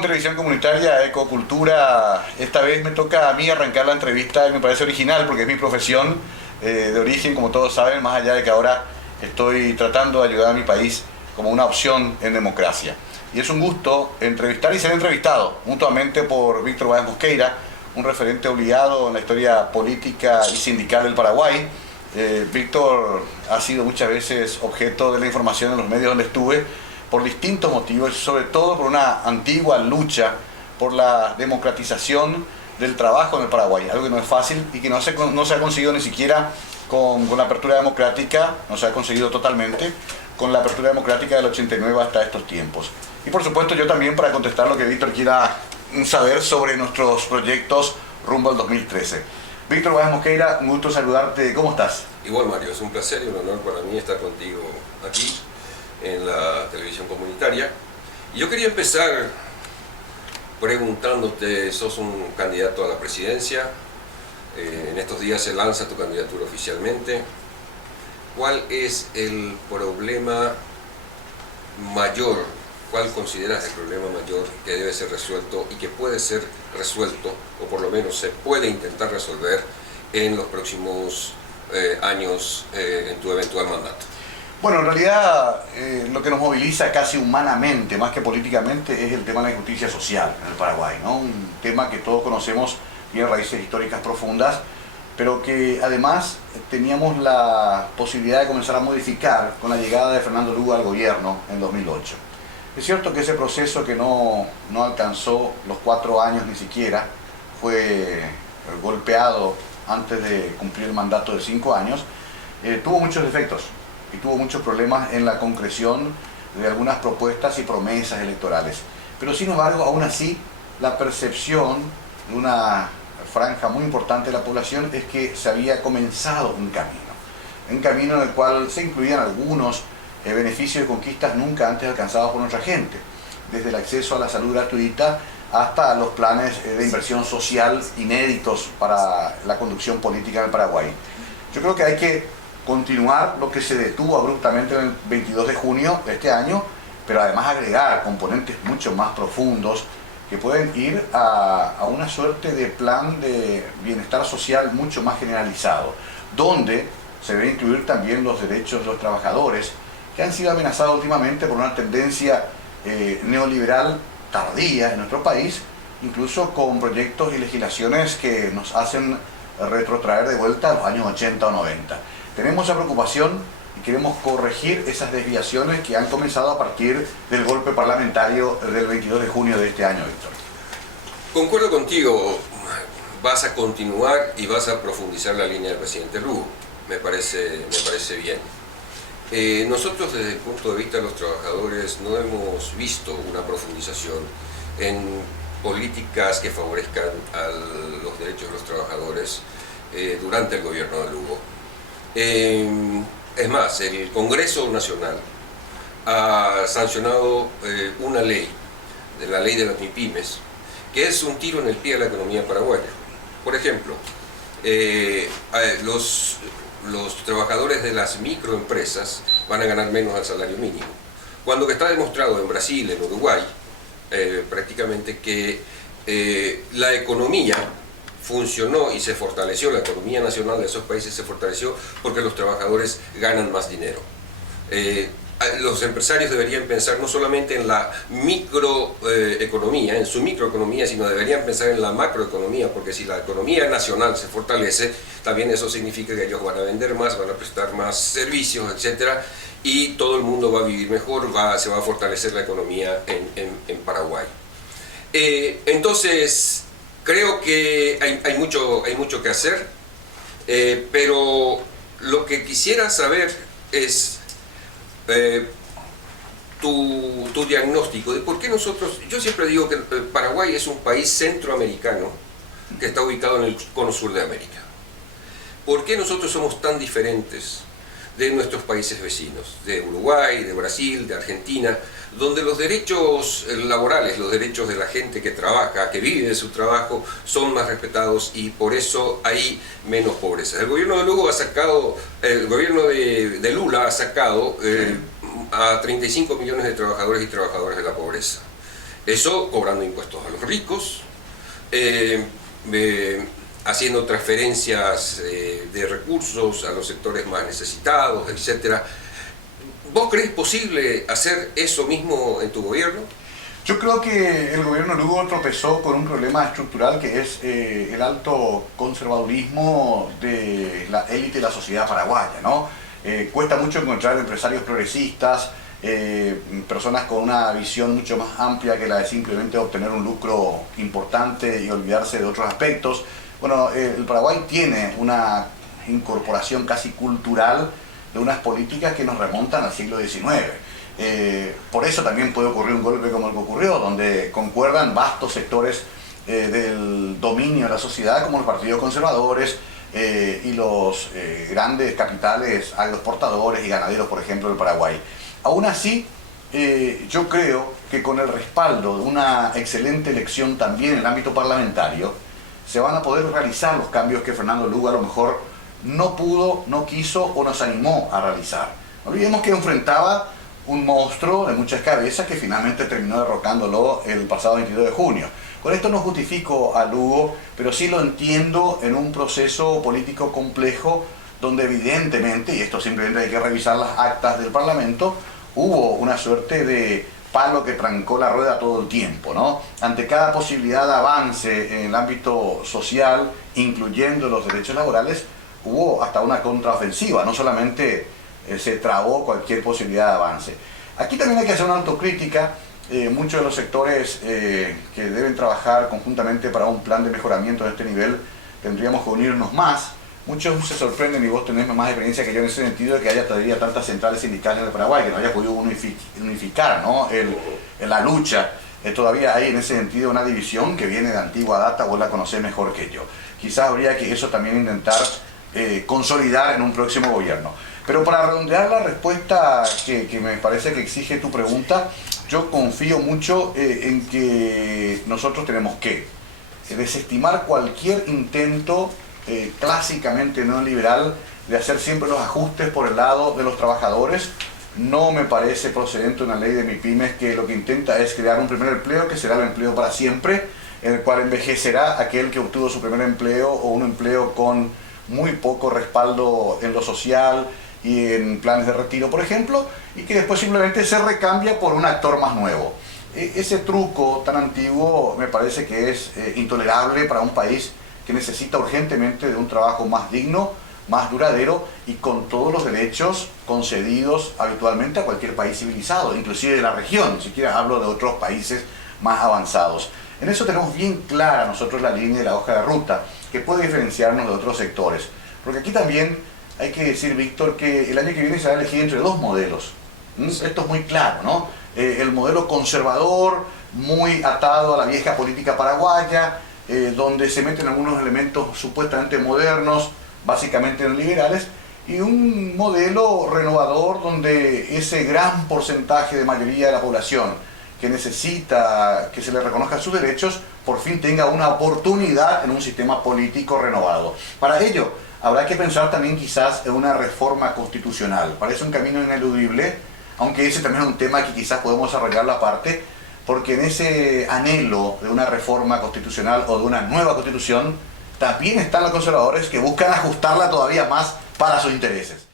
en Televisión Comunitaria, Ecocultura. Esta vez me toca a mí arrancar la entrevista y me parece original porque es mi profesión de origen, como todos saben, más allá de que ahora estoy tratando de ayudar a mi país como una opción en democracia. Y es un gusto entrevistar y ser entrevistado mutuamente por Víctor Báez Mosqueira, un referente obligado en la historia política y sindical del Paraguay. Víctor ha sido muchas veces objeto de la información en los medios donde estuve por distintos motivos, sobre todo por una antigua lucha por la democratización del trabajo en el Paraguay, algo que no es fácil y que no se ha conseguido ni siquiera con la apertura democrática, no se ha conseguido totalmente con la apertura democrática del 89 hasta estos tiempos. Y por supuesto yo también para contestar lo que Víctor quiera saber sobre nuestros proyectos rumbo al 2013. Víctor Báez Mosqueira, un gusto saludarte. ¿Cómo estás? Igual, Mario, es un placer y un honor para mí estar contigo aquí en la televisión comunitaria. Y yo quería empezar preguntándote, sos un candidato a la presidencia, en estos días se lanza tu candidatura oficialmente. ¿Cuál es el problema mayor? ¿Cuál consideras el problema mayor que debe ser resuelto y que puede ser resuelto, o por lo menos se puede intentar resolver en los próximos años en tu eventual mandato? Bueno, en realidad lo que nos moviliza casi humanamente, más que políticamente, es el tema de la justicia social en el Paraguay, ¿no? Un tema que todos conocemos, tiene raíces históricas profundas, pero que además teníamos la posibilidad de comenzar a modificar con la llegada de Fernando Lugo al gobierno en 2008. Es cierto que ese proceso que no alcanzó los 4 años ni siquiera, fue golpeado antes de cumplir el mandato de 5 años, tuvo muchos defectos y tuvo muchos problemas en la concreción de algunas propuestas y promesas electorales. Pero sin embargo, aún así, la percepción de una franja muy importante de la población es que se había comenzado un camino en el cual se incluían algunos beneficios y conquistas nunca antes alcanzados por nuestra gente, desde el acceso a la salud gratuita hasta los planes de inversión social inéditos para la conducción política en el Paraguay. Yo creo que hay que continuar lo que se detuvo abruptamente en el 22 de junio de este año, pero además agregar componentes mucho más profundos que pueden ir a una suerte de plan de bienestar social mucho más generalizado, donde se debe incluir también los derechos de los trabajadores, que han sido amenazados últimamente por una tendencia neoliberal tardía en nuestro país, incluso con proyectos y legislaciones que nos hacen retrotraer de vuelta a los años 80 o 90. Tenemos esa preocupación y queremos corregir esas desviaciones que han comenzado a partir del golpe parlamentario del 22 de junio de este año, Víctor. Concuerdo contigo, vas a continuar y vas a profundizar la línea del presidente Lugo, me parece bien. Nosotros desde el punto de vista de los trabajadores no hemos visto una profundización en políticas que favorezcan a los derechos de los trabajadores durante el gobierno de Lugo. Es más, el Congreso Nacional ha sancionado una ley, la ley de las MIPYMES, que es un tiro en el pie a la economía paraguaya. Por ejemplo, los trabajadores de las microempresas van a ganar menos al salario mínimo, cuando que está demostrado en Brasil, en Uruguay, prácticamente que la economía funcionó y se fortaleció, la economía nacional de esos países se fortaleció porque los trabajadores ganan más dinero. Los empresarios deberían pensar no solamente en la microeconomía, en su microeconomía, sino deberían pensar en la macroeconomía, porque si la economía nacional se fortalece, también eso significa que ellos van a vender más, van a prestar más servicios, etcétera, y todo el mundo va a vivir mejor, se va a fortalecer la economía en Paraguay. Entonces, creo que hay mucho que hacer, pero lo que quisiera saber es tu diagnóstico de por qué nosotros, yo siempre digo que Paraguay es un país centroamericano que está ubicado en el cono sur de América. ¿Por qué nosotros somos tan diferentes de nuestros países vecinos, de Uruguay, de Brasil, de Argentina, donde los derechos laborales, los derechos de la gente que trabaja, que vive de su trabajo, son más respetados y por eso hay menos pobreza? El gobierno de Lugo ha sacado, el gobierno de Lula ha sacado a 35 millones de trabajadores y trabajadoras de la pobreza. Eso cobrando impuestos a los ricos, haciendo transferencias de recursos a los sectores más necesitados, etc. ¿Vos crees posible hacer eso mismo en tu gobierno? Yo creo que el gobierno de Lugo tropezó con un problema estructural que es el alto conservadurismo de la élite de la sociedad paraguaya, ¿no? Cuesta mucho encontrar empresarios progresistas, personas con una visión mucho más amplia que la de simplemente obtener un lucro importante y olvidarse de otros aspectos. Bueno, el Paraguay tiene una incorporación casi cultural de unas políticas que nos remontan al siglo XIX. Por eso también puede ocurrir un golpe como el que ocurrió, donde concuerdan vastos sectores del dominio de la sociedad, como los partidos conservadores y los grandes capitales agroexportadores y ganaderos, por ejemplo, del Paraguay. Aún así, yo creo que con el respaldo de una excelente elección también en el ámbito parlamentario, se van a poder realizar los cambios que Fernando Lugo a lo mejor no pudo, no quiso o nos animó a realizar. No olvidemos que enfrentaba un monstruo de muchas cabezas que finalmente terminó derrocándolo el pasado 22 de junio. Con esto no justifico a Lugo, pero sí lo entiendo en un proceso político complejo donde evidentemente, y esto simplemente hay que revisar las actas del Parlamento, hubo una suerte de palo que trancó la rueda todo el tiempo, ¿no? Ante cada posibilidad de avance en el ámbito social, incluyendo los derechos laborales, hubo hasta una contraofensiva, no solamente se trabó cualquier posibilidad de avance. Aquí también hay que hacer una autocrítica. Muchos de los sectores que deben trabajar conjuntamente para un plan de mejoramiento de este nivel tendríamos que unirnos más. Muchos se sorprenden, y vos tenés más experiencia que yo en ese sentido, de que haya todavía tantas centrales sindicales en el Paraguay, que no haya podido unificar, ¿no? La lucha. Todavía hay en ese sentido una división que viene de antigua data, vos la conocés mejor que yo. Quizás habría que eso también intentar consolidar en un próximo gobierno. Pero para redondear la respuesta que me parece que exige tu pregunta, yo confío mucho en que nosotros tenemos que desestimar cualquier intento clásicamente no liberal de hacer siempre los ajustes por el lado de los trabajadores. No me parece procedente una ley de MIPYMES que lo que intenta es crear un primer empleo que será el empleo para siempre, en el cual envejecerá aquel que obtuvo su primer empleo o un empleo con muy poco respaldo en lo social y en planes de retiro, por ejemplo, y que después simplemente se recambia por un actor más nuevo. Ese truco tan antiguo me parece que es intolerable para un país que necesita urgentemente de un trabajo más digno, más duradero y con todos los derechos concedidos habitualmente a cualquier país civilizado, inclusive de la región, ni siquiera hablo de otros países más avanzados. En eso tenemos bien clara nosotros la línea de la hoja de ruta, que puede diferenciarnos de otros sectores. Porque aquí también hay que decir, Víctor, que el año que viene se va a elegir entre dos modelos. Esto es muy claro, ¿no? El modelo conservador, muy atado a la vieja política paraguaya, donde se meten algunos elementos supuestamente modernos, básicamente neoliberales, y un modelo renovador donde ese gran porcentaje de mayoría de la población que necesita que se le reconozcan sus derechos, por fin tenga una oportunidad en un sistema político renovado. Para ello, habrá que pensar también quizás en una reforma constitucional. Parece un camino ineludible, aunque ese también es un tema que quizás podemos desarrollarlo aparte, porque en ese anhelo de una reforma constitucional o de una nueva constitución, también están los conservadores que buscan ajustarla todavía más para sus intereses.